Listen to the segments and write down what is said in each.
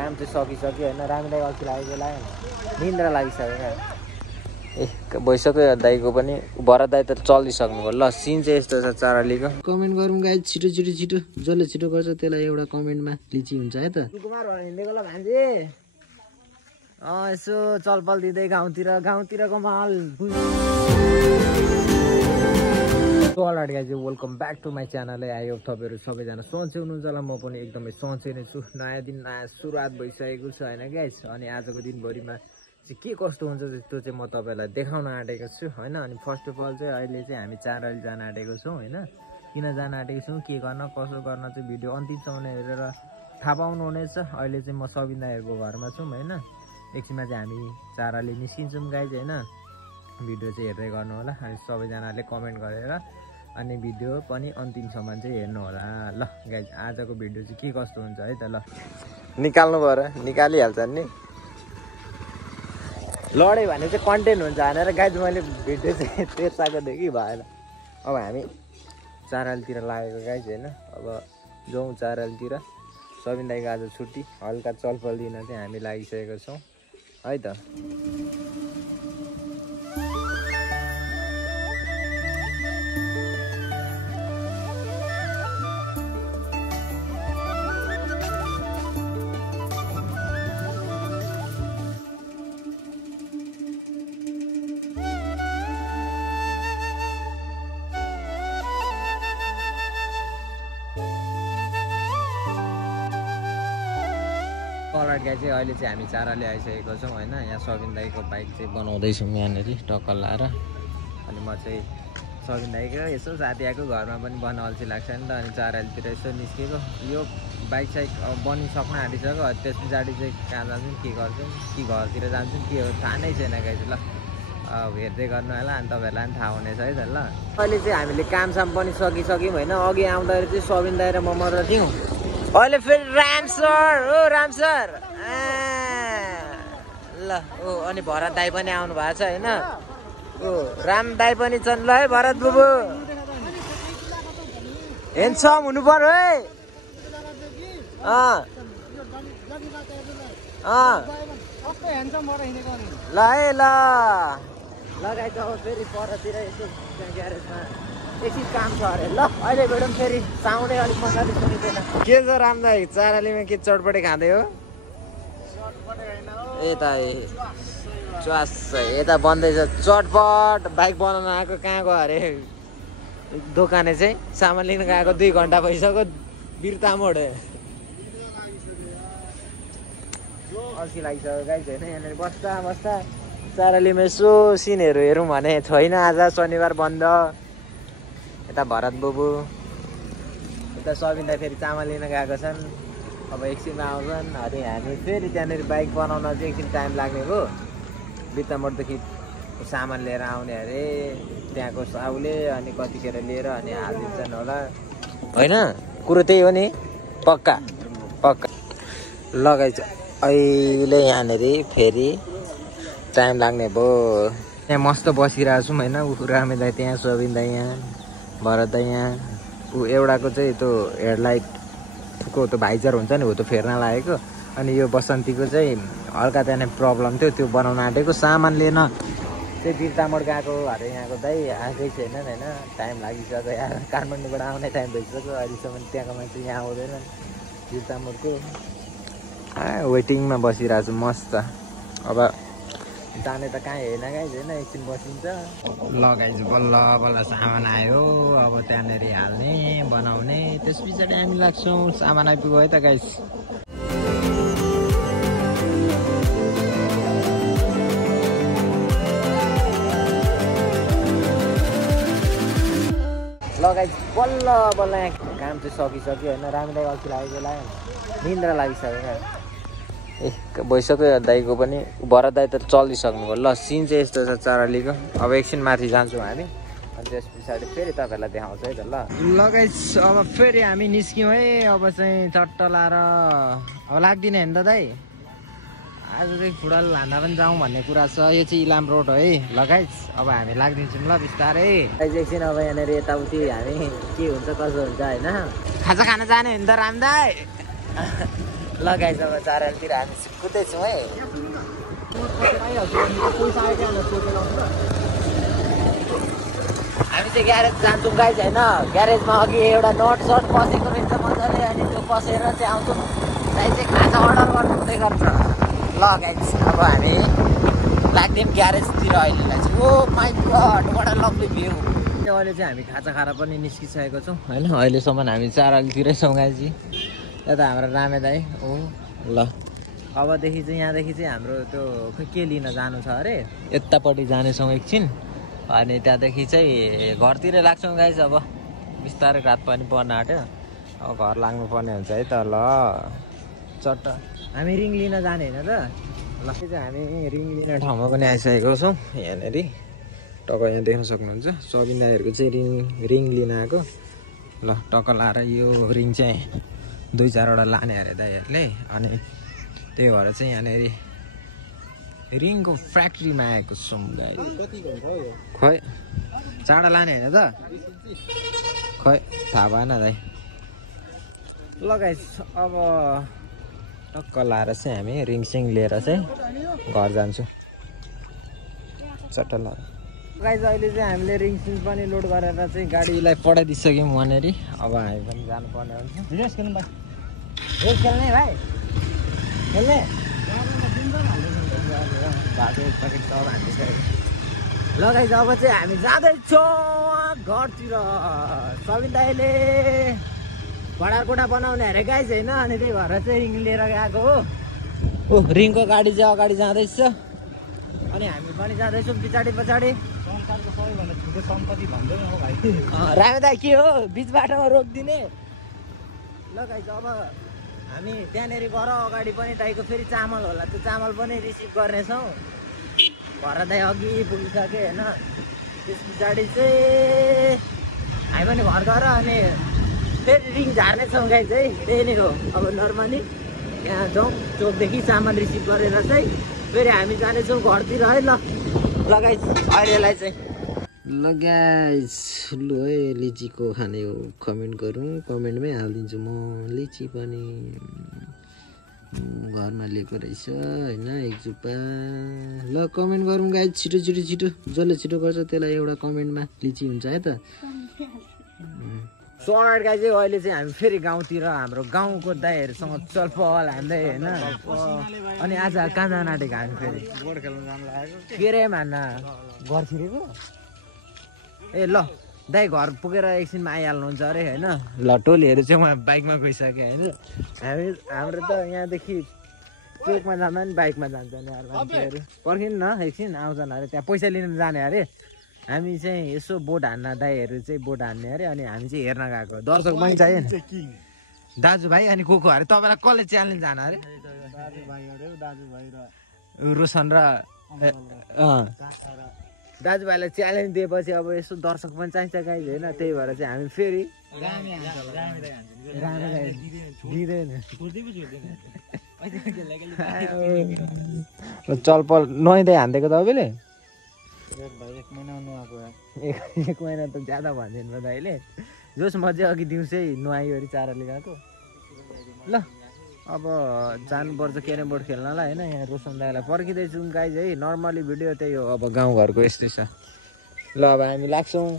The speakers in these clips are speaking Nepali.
काम चाहिँ सकिसक्यो होइन। रामदाई अल्छी लागेको लाग्यो निन्द्रा लागिसक्यो क्या। ए भइसक्यो दाईको पनि। भरत दाई त चलिसक्नु भयो। ल सिन चाहिँ यस्तो छ चारालीको। कमेन्ट गरौँ गाइस छिटो छिटो छिटो। जसले छिटो गर्छ त्यसलाई एउटा कमेन्टमा लिची हुन्छ है त। कुमार हिँडेको ल भान्जे। यसो चलपल दिँदै गाउँतिरको माल। Alright guys welcome back to my channel. I hope तपाईँहरू सबैजना सन्चै हुनुहुन्छ होला। म पनि एकदमै सन्चै नै छु। नयाँ दिन नयाँ सुरुवात भइसकेको छ होइन गाइज। अनि आजको दिनभरिमा चाहिँ के कस्तो हुन्छ त्यो चाहिँ म तपाईँहरूलाई देखाउन आँटेको छु होइन। अनि फर्स्ट अफ अल चाहिँ अहिले चाहिँ हामी चाराली जान आँटेको छौँ होइन। किन जान आँटेको छौँ के गर्न कसो गर्न चाहिँ भिडियो अन्तिमसम्म हेरेर थाहा पाउनुहुनेछ। अहिले चाहिँ म सबिन दाइहरूको घरमा छौँ होइन। एकछिनमा चाहिँ हामी चाराली निस्किन्छौँ गाइज होइन। भिडियो चाहिँ हेर्दै गर्नु होला। अनि सबैजनाले कमेन्ट गरेर अनि भिडियो पनि अन्तिमसम्म चाहिँ हेर्नु होला। ल गाइज आजको भिडियो चाहिँ के कस्तो हुन्छ है त। ल निकाल्नु पऱ्यो निकालिहाल्छ नि। लडे भने चाहिँ कन्टेन्ट हुन्छ भनेर गाइज मैले भिडियो चाहिँ तेर्साएको थिएँ कि भएन। अब हामी चारालीतिर लागेको गाइज होइन। अब जाउँ चारालीतिर। सबिन दाइको आज छुट्टी हल्का चलपल दिन चाहिँ हामी लागिसकेको छौँ है त। अलराइट गाइज चाहिँ अहिले चाहिँ हामी चाराली आइसकेको छौँ होइन। यहाँ सबिन दाइको बाइक चाहिँ बनाउँदैछौँ यहाँनिर टक्कर लाएर। अनि म चाहिँ सबिन दाइको यसो साथी आएको घरमा पनि बन्न अल्छी लाग्छ नि त। अनि चारालीतिर यसो निस्केको। यो बाइक साइक अब बनिसक्न आँटिसक्यो। त्यस पछाडि चाहिँ कहाँ जान्छौँ के गर्छौँ कि घरतिर जान्छौँ के हो थाहा नै छैन गाइज। ल अब हेर्दै गर्नु होला अनि तपाईँहरूलाई पनि थाहा हुनेछ है त। ल अहिले चाहिँ हामीले कामसाम पनि सकिसक्यौँ होइन। अघि आउँदाखेरि चाहिँ सबिन दाइ र म मात्र थियौँ। अहिले फेरि राम सर हो राम सर ल ओ अनि भरत दाई पनि आउनु भएको छ होइन। ओ राम दाई पनि छन्। ल है भरत बुबु हेन्डसम हुनु पर्यो है। ल है ल लगाइ अब फेरि परतिर यसो ग्यारेजमा एकछिन काम छ अरे। ल अहिले भेटौँ फेरि। साउन्डै अलिक मजाले सुनिँदैन। के छ राम दाई चारालीमा के चटपटे खाँदै हो? यता च्वास यता बन्दैछ चटपट। बाइक बनाउन आएको कहाँ गयो अरे दोकाने चाहिँ सामान लिन गएको 2 घन्टा भइसक्यो। बिर्ता मोड अल्छी लागिसक्यो गाइज होइन। यहाँनिर बस्दा बस्दा चारालीमा यसो सिनहरू हेरौँ भने छैन। आज शनिबार बन्द। यता भरत बुबु यता सबिन दाइ फेरि चामल लिन गएको छन्। अब एकछिनमा आउँछन्। अनि हामी फेरि त्यहाँनिर बाइक बनाउन चाहिँ एकछिन टाइम लाग्ने भयो। बित्तामोडदेखि सामान लिएर आउने अरे त्यहाँको साउले। अनि कतिखेर लिएर अनि हालिदिन्छन् होला होइन। कुरो त्यही हो नि पक्का पक्का। लगाइछ अहिले यहाँनिर फेरि टाइम लाग्ने भयो। त्यहाँ मस्त बसिरहेको छौँ होइन। रामे दाइ त्यहाँ सबिन दाइ यहाँ भरत दाइ यहाँ। एउटाको चाहिँ त्यो हेडलाइटको त्यो भाइजर हुन्छ नि हो त्यो फेर्न लागेको। अनि यो बसन्तीको चाहिँ हल्का त्यहाँनिर प्रब्लम थियो त्यो बनाउन आँटेको। सामान लिन चाहिँ बिर्तामोड गएको अरे यहाँको दाइ आएकै छैन होइन। टाइम लागिसक्यो यार। काठमाडौँबाट आउने टाइम भइसक्यो। अहिलेसम्म त्यहाँको मान्छे यहाँ आउँदैन बिर्तामोडको। वेटिङमा बसिरहेको छु मस्त। अब जाने त कहीँ हेर्न गाइज होइन। एकछिन बसिन्छ। ल गाइज बल्ल बल्ल सामान आयो। अब त्यहाँनिर हाल्ने बनाउने त्यस पछाडि हामी लाग्छौँ। सामान आइपुग्यो है त गाइज। ल गाइज बल्ल बल्ल यहाँ काम चाहिँ सकिसक्यो होइन। रामदाई अल्छी लागेको लाग्यो निन्द्रा लागिसक्यो क्या। ए भइसक्यो दाइको पनि। भरत दाइ त चलिसक्नु भयो। ल सिन चाहिँ यस्तो छ चारालीको। अब एकछिन माथि जान्छौँ हामी। अनि त्यस पछाडि फेरि तपाईँहरूलाई देखाउँछ है त। ल गाइस अब फेरि हामी निस्क्यौँ है। अब चाहिँ चट्ट लाएर अब लाग्दिनँ नि त दाइ। आज चाहिँ फुटबल हान्दा पनि जाउँ भन्ने कुरा छ। यो चाहिँ इलाम रोड हो है। ल गाइस अब हामी लाग्दिन्छौँ ल बिस्तारै। एकछिन अब यहाँनिर यताउति हामी के हुन्छ कसो हुन्छ होइन। खाजा खान जाने हो नि त राम दाइ। लगाइछ अब चारातिर हामी कुदैछौँ है। हामी चाहिँ ग्यारेज जान्छौँ गाइस होइन। ग्यारेजमा अघि एउटा नट सट पसेको रहेछ मजाले, अनि त्यो पसेर चाहिँ आउँछौँ। त्यही चाहिँ खाजा अर्डर गर्नु हुँदै गर्छ। ल गाइस अब हामी लाग्दिउँ ग्यारेजतिर अहिलेलाई चाहिँ। Oh my god what a lovely view. अहिले चाहिँ हामी खाजा खाएर पनि निस्किसकेको छौँ होइन। अहिलेसम्म हामी चारालीतिरै छौँ गाइजी। यता हाम्रो रामे दाई ओ ल अबदेखि चाहिँ यहाँदेखि चाहिँ हाम्रो त्यो के लिन जानु छ अरे, यतापट्टि जानेछौँ एकछिन, अनि त्यहाँदेखि चाहिँ घरतिर लाग्छौँ गाइज। अब बिस्तारै रात पनि पर्न आँट्यो, अब घर लाग्नुपर्ने हुन्छ है त। ल चट्ट हामी रिङ लिन जाने होइन त। ल चाहिँ हामी रिङ लिने ठाउँमा पनि आइसकेको छौँ। यहाँनिर टक्क यहाँ देख्न सक्नुहुन्छ सबिन दाईहरूको चाहिँ रिङ लिन आएको। ल टक्क लाएर यो रिङ चाहिँ 2-4वटा लाने अरे दाईहरूले, अनि त्यही भएर चाहिँ यहाँनिर रिङको फ्याक्ट्रीमा आएको छौँ गाई। खै चाँडा लाने होइन त, खै थाहा भएन दाई। ल गाइस अब टक्क लाएर चाहिँ हामी रिङसिङ लिएर चाहिँ घर जान्छौँ चट्ट। ल गाइस अहिले चाहिँ हामीले रिङसिङ पनि लोड गरेर चाहिँ गाडीलाई पठाइदिइसक्यौँ वहाँनिर। अब हामी पनि जानुपर्ने हुन्छ। रेस खेल्नु भाइ, रेस खेल्ने भाइ, खेल्ने बाटो प्याकेट सब हालिसक्यो। ल गाइस अब चाहिँ हामी जाँदैछौँ घरतिर। सबिन दाइले भाडाकोठा बनाउने अरे गाइस होइन, अनि त्यही भएर चाहिँ रिङ लिएर गएको हो। ओ रिङको गाडी चाहिँ अगाडि जाँदैछ, अनि हामी पनि जाँदैछौँ पछाडि पछाडि। संसारको सबैभन्दा ठुलो सम्पत्ति भन्दैन हो भाइ। रामे दाइ के हो बिच बाटोमा रोकिदिने। ल गाइस अब हामी त्यहाँनिर गएर अगाडि पनि दाइको फेरि चामल होला, त्यो चामल पनि रिसिभ गर्नेछौँ। घर दाइ अघि पुगिसक्यो होइन। त्यस पछाडि चाहिँ हामी पनि घर गएर अनि फेरि रिङ झार्नेछौँ गाइस है। त्यही हो अब नर्मली यहाँ जाउँ चोकदेखि चामल रिसिभ गरेर चाहिँ फेरि हामी जानेछौँ घरतिर है। ल गाइस अहिलेलाई चाहिँ ल गाइस लु है लिचीको खाने हो कमेन्ट गरौँ, कमेन्टमै हालिदिन्छु म। लिची पनि घरमा लिएको रहेछ होइन एक जुप्पा। ल कमेन्ट गरौँ गाइस छिटो छिटो छिटो, जसले छिटो गर्छ त्यसलाई एउटा कमेन्टमा लिची हुन्छ है त। सो अलराइट गाइस अहिले चाहिँ हामी फेरि गाउँतिर हाम्रो गाउँको दाइहरूसँग चलपल हान्दै होइन। अनि आज कहाँ जान आँटेको हामी फेरि बोर्ड खेल्न जानु लागेको के रे मान्न घर छिरेको। ए ल दाइ घर पुगेर एकछिनमा आइहाल्नुहुन्छ अरे होइन। ल टोलीहरू चाहिँ उहाँ बाइकमा गइसक्यो होइन। हाम्रो त यहाँदेखि चोकमा जाँदा पनि बाइकमा जान्छ नि यार मान्छेहरू। पर्खिनु न एकछिन आउँछन् अरे, त्यहाँ पैसा लिनु जाने अरे। हामी चाहिँ यसो बोट हान्न दाइहरू चाहिँ बोट हान्ने अरे, अनि हामी चाहिँ हेर्न गएको। दर्शक पनि चाहियो नि दाजुभाइ अनि को अरे। तपाईँलाई कसले च्यालेन्ज जान अरे? रोशन र दाजुभाइलाई च्यालेन्ज दिएपछि अब यसो दर्शक पनि चाहिन्छ गाइज होइन। त्यही भएर चाहिँ हामी फेरि चलपल नुहाइँदै हानिदिएको तपाईँले। एक महिना त ज्यादा भनिदिनु भयो दाइले। जोस् म चाहिँ अघि दिउँसै नुहाइवरी चाराले गएको। ल अब जानुपर्छ क्यारम बोर्ड खेल्नलाई होइन। यहाँ रोशन दाइलाई पर्खिँदैछु गाइज है। नर्मली भिडियो त्यही हो, अब गाउँघरको यस्तै छ। ल अब हामी लाग्छौँ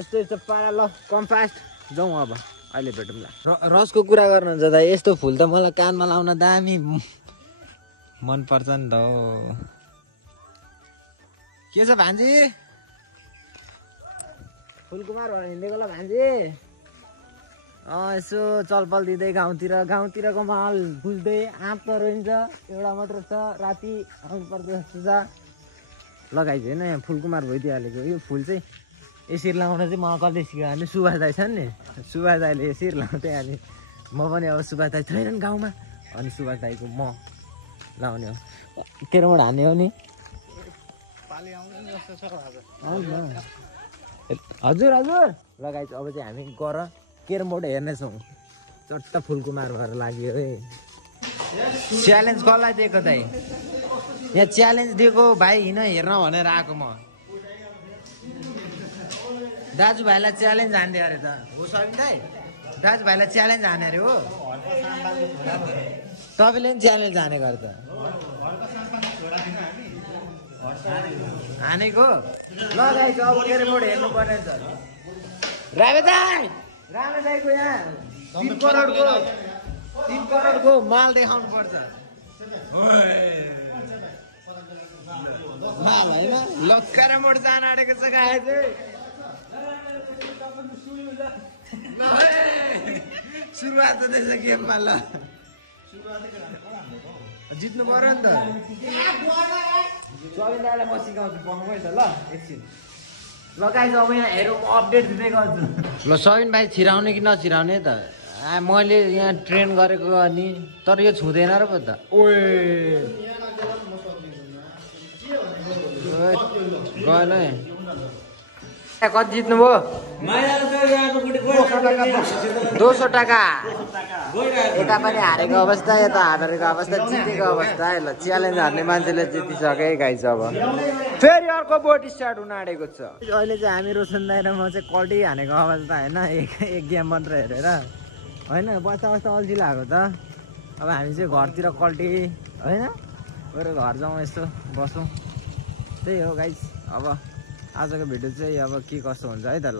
यस्तो यस्तो पारा। ल कम फास्ट जाउँ अब, अहिले भेटौँला। रसको कुरा गर्नुहुन्छ दाइ, यस्तो फुल त मलाई कानमा लाउन दामी मनपर्छ नि त हो। के छ भान्जी? फुलकुमार हिँडेको ल भान्जी। यसो चलपल दिँदै गाउँतिरको माहौल बुझ्दै। आँप त रोइन्छ एउटा मात्र छ, राति आउनुपर्छ जस्तो छ। लगाइन्छ होइन यहाँ फुलकुमार भइदिइहालेको। यो फुल चाहिँ यसरी लाउन चाहिँ म कसले सिकायो भने सुभाष दाई छन् नि, सुभाष दाईले यसरी लाउँथेँ। अनि म पनि अब सुभाष दाई छैनन् गाउँमा, अनि सुभाष दाईको म लाउने हो। केरमोड हान्ने हो नि हजुर हजुर। लगाइन्छ अब चाहिँ हामी गएर केरम बोर्ड हेर्नेछौँ। चट्ट फुलकुमार भएर लाग्यो है। च्यालेन्ज कसलाई दिएको दाइ? यहाँ च्यालेन्ज दिएको भाइ हिँड हेर्न भनेर आएको म। दाजुभाइलाई च्यालेन्ज हान्दियो अरे त हो सबिन दाइ? दाजुभाइलाई च्यालेन्ज हाने अरे हो तपाईँले पनि च्यालेन्ज हाने गर्छ हानेको ल गाइस अब केरेमोड हेर्नु पर्ने छ रामे दाइको यहाँ 3 करोडको माल देखाउनु पर्छ माल होइन ल केरेमोड जान आँटेको छ गाइस सुरुवात हुँदैछ गेममा ल जित्नु पर्यो नि त सबिन दाइलाई म सिकाउँछु पाउनु है त ल एकछिन ल गाइस अब यहाँ हेरौँ अपडेट दिँदै गर्छु ल सबिन भाइ छिराउने कि नछिराउने त मैले यहाँ ट्रेन गरेको अनि तर यो छुँदैन र पो त ओए गएन है कति जित्नु भयो 200 टाका यता पनि हारेको अवस्था यता हारेको अवस्था जितेको अवस्था ल च्यालेन्ज हार्ने मान्छेले जितिसके गाइस अब फेरि अर्को बोट स्टार्ट हुन आँटेको छ अहिले चाहिँ हामी रोशन दाइ र म चाहिँ कल्टी हानेको अवस्था होइन एक गेम मात्र हेरेर होइन बस्दा अल्छी लाग्यो त अब हामी चाहिँ घरतिर कल्टी होइन बरु घर जाउँ यस्तो बसौँ त्यही हो गाइस अब आजको भिडियो चाहिँ अब के कस्तो हुन्छ है त ल